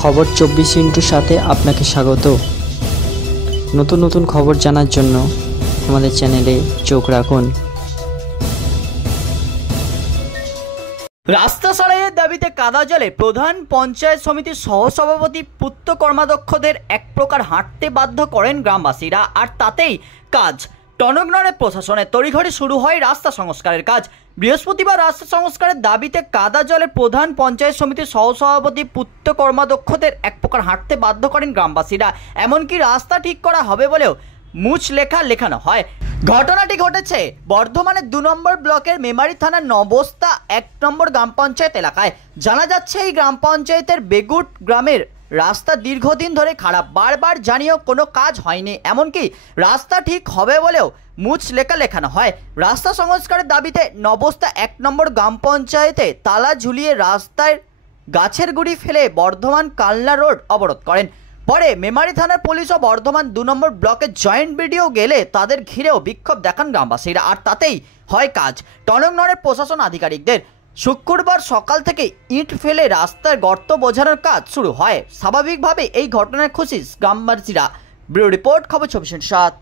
খবর 24 সাথে আপনাকে স্বাগত। নতুন নতুন খবর জানার জন্য আমাদের চ্যানেলে চোখ রাখুন। রাস্তা সারাইয়ের দাবিতে কাদা জলে প্রধান পঞ্চায়েত সমিতির সহসভাপতি পূর্ত কর্মাধ্যক্ষদের এক প্রকার হাঁটতে বাধ্য করেন গ্রামবাসীরা, আর তাতেই কাজ টনকনড়ে প্রশাসনের তড়িঘড়ি শুরু হয় রাস্তা সংস্কারের কাজ। বৃহস্পতিবার রাস্তা সংস্কারের দাবিতে কাদা জলে প্রধান পঞ্চায়েত সমিতির সহসভাপতি পূর্ত কর্মাধ্যক্ষদের এক প্রকার হাঁটতে বাধ্য করেন গ্রামবাসীরা। এমনকি রাস্তা ঠিক করা হবে বলেও মুচ লেখা লেখানো হয়। ঘটনাটি ঘটেছে বর্ধমানের 2 নম্বর ব্লকের মেমারি থানার নবস্তা 1 নম্বর গ্রাম পঞ্চায়েত এলাকায়। জানা যাচ্ছে এই গ্রাম পঞ্চায়েতের বেগুট গ্রামের রাস্তা দীর্ঘদিন ধরে খারাপ, বারবার জানিয়েও কোনো কাজ হয়নি। এমনকি রাস্তা ঠিক হবে বলেও মুচ লেখা লেখানো হয়। রাস্তা সংস্কারের দাবিতে নবস্তা 1 নম্বর গ্রাম পঞ্চায়েতে তালা ঝুলিয়ে রাস্তায় গাছের গুঁড়ি ফেলে বর্ধমান কালনা রোড অবরোধ করেন। পরে মেমারি থানার পুলিশ ও বর্ধমান 2 নম্বর ব্লকের জয়েন্ট বিডিও গেলে তাদের ঘিরেও বিক্ষোভ দেখান গ্রামবাসীরা, আর তাতেই হয় কাজ টনকনড়ে প্রশাসন আধিকারিকদের। শুক্রবার সকাল থেকে ইট ফেলে রাস্তার গর্ত বোঝানোর কাজ শুরু হয়। স্বাভাবিকভাবে এই ঘটনায় খুশি গ্রামবাসীরা। ব্যুরো রিপোর্ট, খবর 24/7।